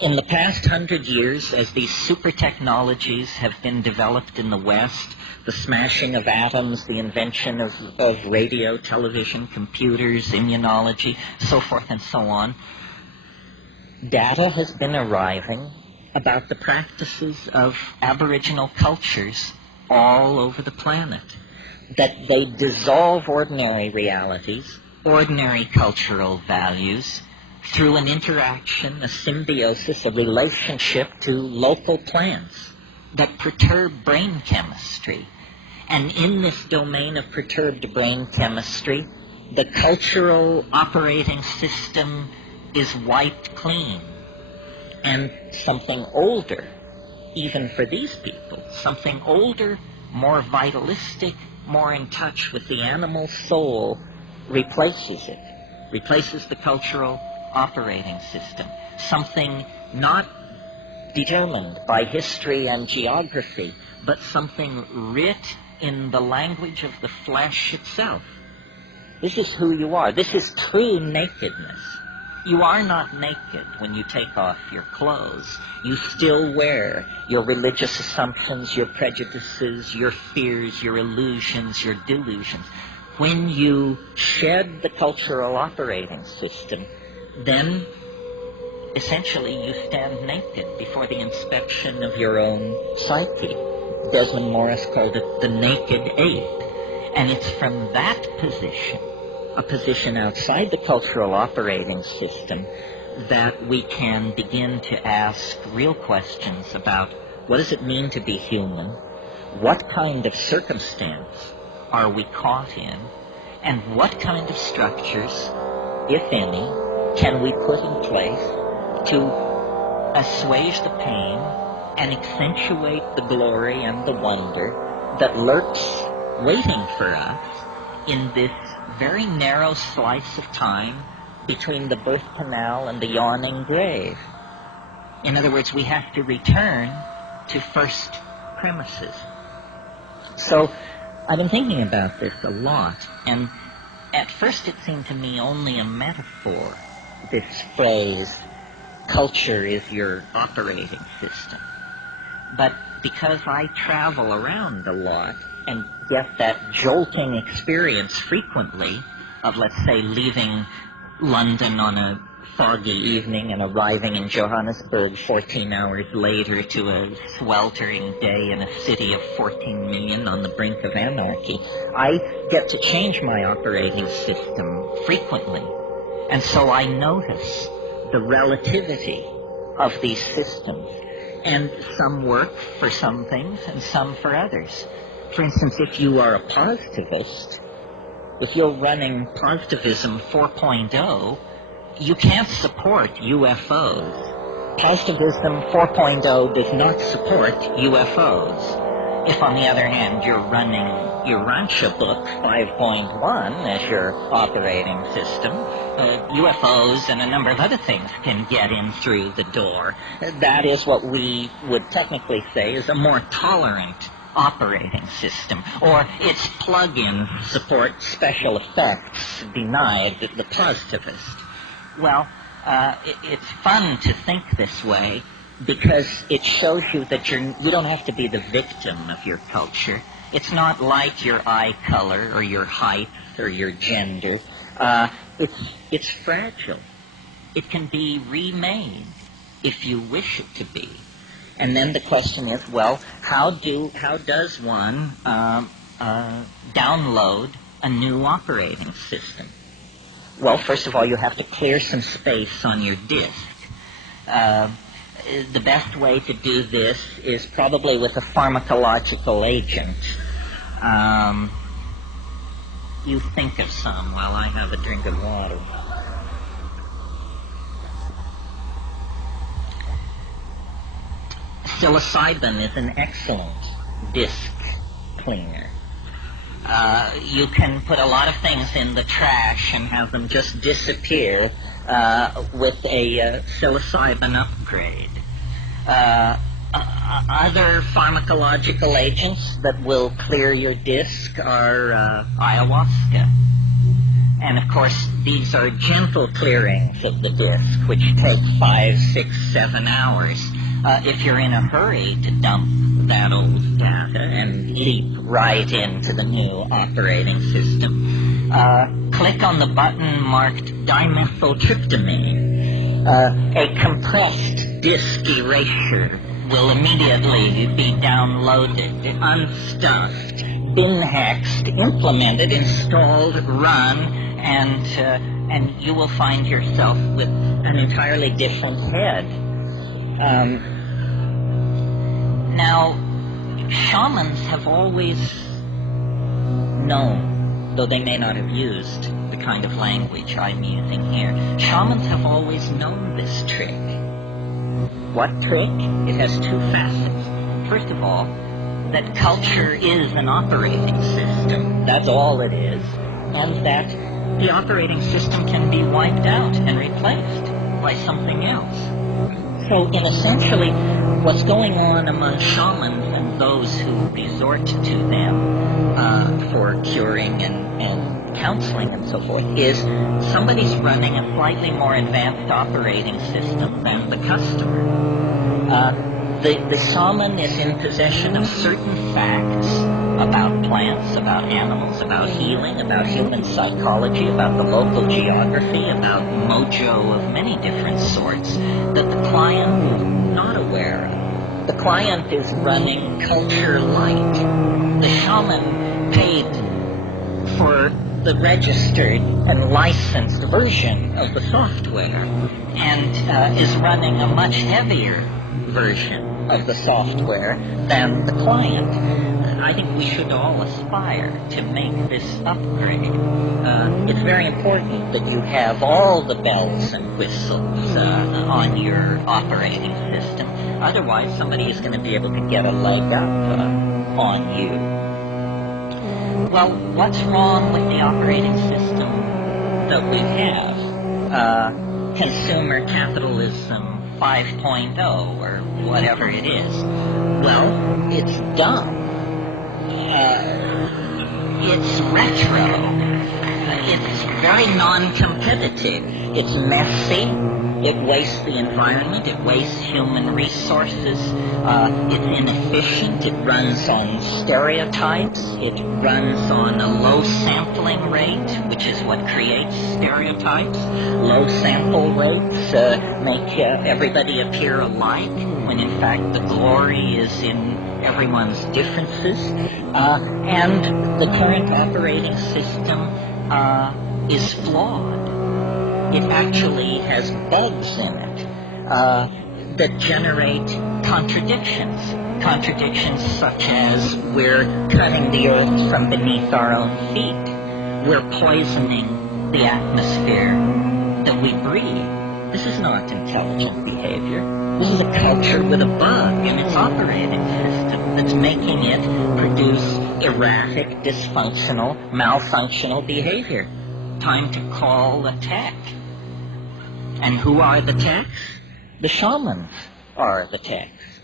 In the past 100 years, as these super technologies have been developed in the West, the smashing of atoms, the invention of radio, television, computers, immunology, so forth and so on, data has been arriving about the practices of Aboriginal cultures all over the planet, that they dissolve ordinary realities, ordinary cultural values, through an interaction, a symbiosis, a relationship to local plants that perturb brain chemistry. And in this domain of perturbed brain chemistry, the cultural operating system is wiped clean. And something older, even for these people, something older, more vitalistic, more in touch with the animal soul, replaces it, replaces the cultural operating system. Something not determined by history and geography, but something writ in the language of the flesh itself. This is who you are. This is true nakedness. You are not naked when you take off your clothes. You still wear your religious assumptions, your prejudices, your fears, your illusions, your delusions. When you shed the cultural operating system, then essentially you stand naked before the inspection of your own psyche. Desmond Morris called it the naked ape. And it's from that position, a position outside the cultural operating system, that we can begin to ask real questions about what does it mean to be human, what kind of circumstance are we caught in, and what kind of structures, if any, can we put in place to assuage the pain and accentuate the glory and the wonder that lurks waiting for us in this very narrow slice of time between the birth canal and the yawning grave. In other words, we have to return to first premises. So I've been thinking about this a lot, and at first it seemed to me only a metaphor, this phrase, culture is your operating system. But because I travel around a lot and get that jolting experience frequently of, let's say, leaving London on a foggy evening and arriving in Johannesburg 14 hours later to a sweltering day in a city of 14 million on the brink of anarchy, I get to change my operating system frequently. And so I notice the relativity of these systems. And some work for some things and some for others. For instance, if you are a positivist, if you're running Positivism 4.0, you can't support UFOs. Positivism 4.0 does not support UFOs. If, on the other hand, you're running your Rancha book 5.1 as your operating system, UFOs and a number of other things can get in through the door. That is what we would technically say is a more tolerant operating system, or its plug-in support special effects denied the positivist. Well, it's fun to think this way because it shows you that you don't have to be the victim of your culture. It's not like your eye color or your height or your gender. It's fragile. It can be remade if you wish it to be. And then the question is, well, how does one download a new operating system? Well, first of all, you have to clear some space on your disk. The best way to do this is probably with a pharmacological agent. You think of some while I have a drink of water. Psilocybin is an excellent disk cleaner. You can put a lot of things in the trash and have them just disappear with a psilocybin upgrade. Other pharmacological agents that will clear your disk are ayahuasca. And of course, these are gentle clearings of the disk, which take 5, 6, 7 hours. If you're in a hurry to dump that old data and leap right into the new operating system, click on the button marked dimethyltryptamine. A compressed disk erasure will immediately be downloaded, unstuffed, bin-hexed, implemented, installed, run, and you will find yourself with an entirely different head. Now, shamans have always known, though they may not have used the kind of language I'm using here, shamans have always known this trick. What trick? It has two facets. First of all, that culture is an operating system. That's all it is. And that the operating system can be wiped out and replaced by something else. So, in essentially, what's going on among shamans and those who resort to them for curing and counseling and so forth is somebody's running a slightly more advanced operating system than the customer. The shaman is in possession of certain facts about plants, about animals, about healing, about human psychology, about the local geography, about mojo of many different sorts that the client is not aware of. The client is running culture light. The shaman paid for the registered and licensed version of the software and is running a much heavier version of the software than the client. I think we should all aspire to make this upgrade. It's very important that you have all the bells and whistles on your operating system. Otherwise, somebody is going to be able to get a leg up on you. Well, what's wrong with the operating system that we have? Consumer capitalism 5.0 or whatever it is. Well, it's dumb. It's retro. It's very non-competitive. It's messy. It wastes the environment. It wastes human resources. It's inefficient. It runs on stereotypes. It runs on a low sampling rate, which is what creates stereotypes. Low sample rates make everybody appear alike, when in fact the glory is in everyone's differences. And the current operating system is flawed. It actually has bugs in it that generate contradictions. Contradictions such as we're cutting the earth from beneath our own feet. We're poisoning the atmosphere that we breathe. This is not intelligent behavior. This is a culture with a bug in its operating system that's making it produce erratic, dysfunctional, malfunctional behavior. Time to call a tech. And who are the techs? The shamans are the techs.